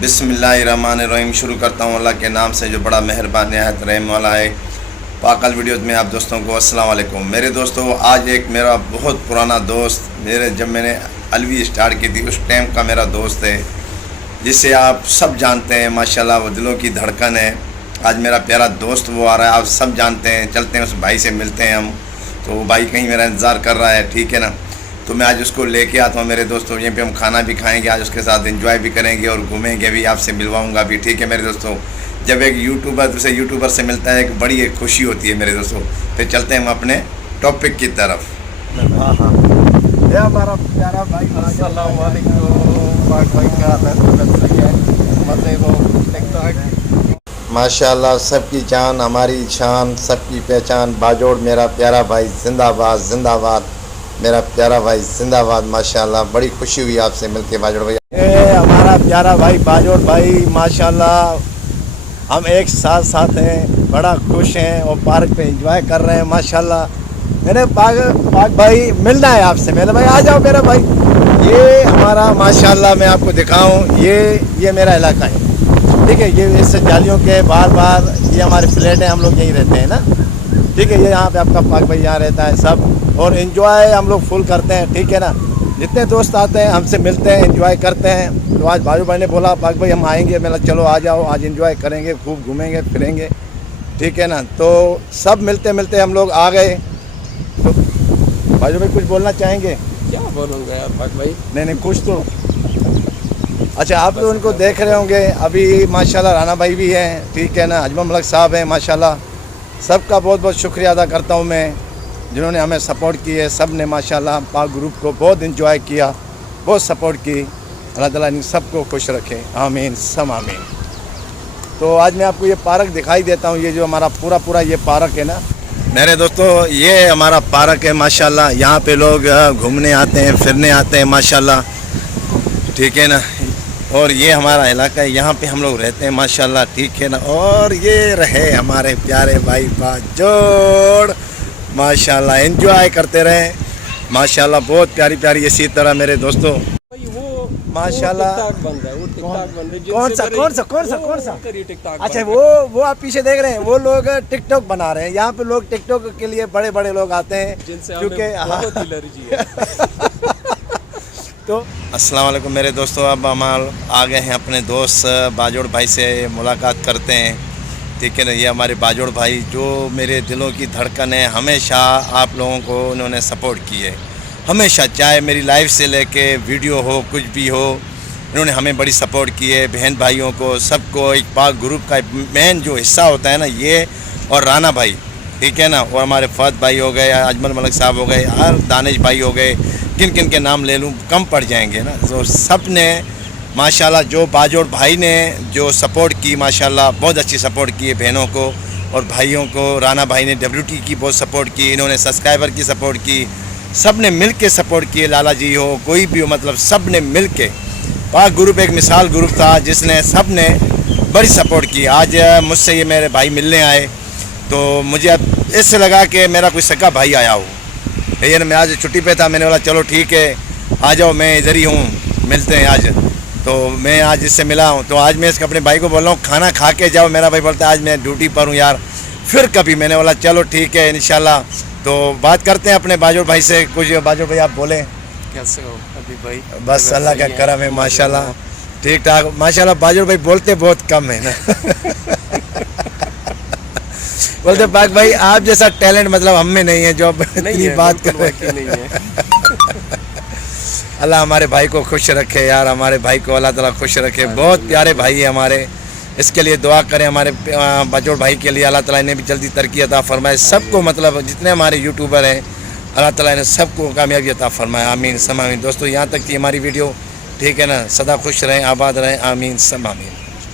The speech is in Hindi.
बिस्मिल्लाहिर्रहमानिर्रहीम। शुरू करता हूँ अल्लाह के नाम से जो बड़ा मेहरबान निहायत रहम वाला है। पाकल वीडियोज़ में आप दोस्तों को अस्सलाम वालेकुम। मेरे दोस्तों, आज एक मेरा बहुत पुराना दोस्त, जब मैंने अलवी स्टार्ट की थी उस टाइम का मेरा दोस्त है, जिसे आप सब जानते हैं माशाल्लाह, वो दिलों की धड़कन है। आज मेरा प्यारा दोस्त वो आ रहा है, आप सब जानते हैं। चलते हैं उस भाई से मिलते हैं हम। तो वो भाई कहीं मेरा इंतज़ार कर रहा है, ठीक है ना। तो मैं आज उसको लेके आता हूँ मेरे दोस्तों। यहीं पे हम खाना भी खाएंगे, आज उसके साथ एंजॉय भी करेंगे और घूमेंगे भी, आपसे मिलवाऊंगा भी, ठीक है मेरे दोस्तों। जब एक यूट्यूबर दूसरे यूट्यूबर से मिलता है, एक बड़ी एक खुशी होती है मेरे दोस्तों। फिर चलते हैं हम अपने टॉपिक की तरफ। हाँ हाँ, ये हमारा प्यारा भाई, अस्सलाम वालेकुम भाई, क्या माशाल्लाह, सबकी जान हमारी शान, सबकी पहचान बाजोड़ मेरा प्यारा भाई, जिंदाबाद जिंदाबाद मेरा प्यारा भाई, जिंदाबाद। माशाल्लाह, बड़ी खुशी हुई आपसे मिलके बाजोड़ भाई। ये हमारा प्यारा भाई बाजोड़ भाई, माशाल्लाह हम एक साथ हैं, बड़ा खुश हैं और पार्क पे एंजॉय कर रहे हैं माशाल्लाह। मेरे पाक भाई मिलना है आपसे, मेरे भाई आ जाओ मेरा भाई। ये हमारा माशाल्लाह, मैं आपको दिखाऊं, ये मेरा इलाका है, ठीक है। ये इस जालियों के बार ये हमारे फ्लैट है, हम लोग यहीं रहते हैं ना, ठीक है। ये यहाँ पे आपका पाक भाई यहाँ रहता है सब, और एंजॉय हम लोग फुल करते हैं, ठीक है ना। जितने दोस्त आते हैं हमसे मिलते हैं, एंजॉय करते हैं। तो आज भाई भाई ने बोला पाक भाई हम आएंगे, मैं चलो आ जाओ, आज एंजॉय करेंगे, खूब घूमेंगे फिरेंगे, ठीक है ना। तो सब मिलते मिलते हम लोग आ गए। तो भाई भाई कुछ बोलना चाहेंगे? क्या बोलूँगा यार पाक भाई। नहीं कुछ तो। अच्छा, आप तो उनको देख रहे होंगे अभी माशाल्लाह, राना भाई भी हैं, ठीक है ना, अजमल मलिक साहब हैं माशाल्लाह। सबका बहुत बहुत शुक्रिया अदा करता हूँ मैं, जिन्होंने हमें सपोर्ट की है। सब ने माशाल्लाह पाक ग्रुप को बहुत एंजॉय किया, बहुत सपोर्ट की। अल्लाह ताला इन सबको खुश रखे, आमीन सब आमीन। तो आज मैं आपको ये पार्क दिखाई देता हूँ, ये जो हमारा पूरा ये पार्क है ना मेरे दोस्तों, ये हमारा पार्क है माशाल्लाह। यहाँ पे लोग घूमने आते हैं, फिरने आते हैं माशाल्लाह, ठीक है ना। और ये हमारा इलाका है, यहाँ पे हम लोग रहते हैं माशाल्लाह, ठीक है ना। और ये रहे हमारे प्यारे भाई बाजोड़, माशाल्लाह एंजॉय करते रहे माशाल्लाह। बहुत प्यारी प्यारी इसी तरह मेरे दोस्तों माशाल्लाह। कौन सा? अच्छा, वो आप पीछे देख रहे हैं, वो लोग टिकटॉक बना रहे हैं। यहाँ पे लोग टिकटॉक के लिए बड़े बड़े लोग आते हैं, क्योंकि तो अस्सलाम वालेकुम मेरे दोस्तों। अब हम आ गए हैं अपने दोस्त बाजोड़ भाई से मुलाकात करते हैं, ठीक है ना। ये हमारे बाजोड़ भाई जो मेरे दिलों की धड़कन है, हमेशा आप लोगों को उन्होंने सपोर्ट की है, हमेशा, चाहे मेरी लाइफ से लेके वीडियो हो, कुछ भी हो, इन्होंने हमें बड़ी सपोर्ट की है। बहन भाइयों को सबको, एक पाक ग्रुप का मेन जो हिस्सा होता है ना ये, और राना भाई, ठीक है ना, और हमारे फहद भाई हो गए, अजमल मलिक साहब हो गए, और दानिश भाई हो गए, किन किन के नाम ले लूँ कम पड़ जाएंगे ना। तो सब ने माशाल्लाह, जो बाजोड़ भाई ने जो सपोर्ट की माशाल्लाह, बहुत अच्छी सपोर्ट की है बहनों को और भाइयों को। राना भाई ने WT की बहुत सपोर्ट की, इन्होंने सब्सक्राइबर की सपोर्ट की, सब ने मिल के सपोर्ट किए। लाला जी हो, कोई भी हो, मतलब सब ने मिल के। पाक ग्रुप एक मिसाल ग्रुप था जिसने सब ने बड़ी सपोर्ट की। आज मुझसे ये मेरे भाई मिलने आए तो मुझे अब इससे लगा कि मेरा कोई सगा भाई आया हो। लेकिन मैं आज छुट्टी पे था, मैंने बोला चलो ठीक है आ जाओ, मैं इधर ही हूँ, मिलते हैं आज। तो मैं आज इससे मिला हूँ, तो आज मैं इसके अपने भाई को बोल रहा हूँ खाना खा के जाओ। मेरा भाई बोलता है आज मैं ड्यूटी पर हूँ यार, फिर कभी। मैंने बोला चलो ठीक है इंशाल्लाह। तो बात करते हैं अपने बाजोड़ भाई से। कुछ बाजोड़ भाई आप बोलें। कैसे हो अभी भाई? बस अल्लाह का करम है माशाल्लाह, ठीक ठाक माशाल्लाह। बाजोड़ भाई बोलते बहुत कम है ना बोलते पाक भाई आप जैसा टैलेंट मतलब हम में नहीं है जो अब इतनी बात कर रहे हैं। अल्लाह हमारे भाई को खुश रखे यार, हमारे भाई को अल्लाह ताला खुश रखे। बहुत प्यारे भाई है हमारे, इसके लिए दुआ करें हमारे बाजोड़ भाई के लिए। अल्लाह ताला इन्हें भी जल्दी तरक्की अता फरमाए, सबको, मतलब जितने हमारे यूट्यूबर हैं अल्लाह ताला ने सबको कामयाबी अता फरमाए, आमीन सब आमीन। दोस्तों यहाँ तक थी हमारी वीडियो, ठीक है ना। सदा खुश रहें, आबाद रहें, आमीन सब आमीन।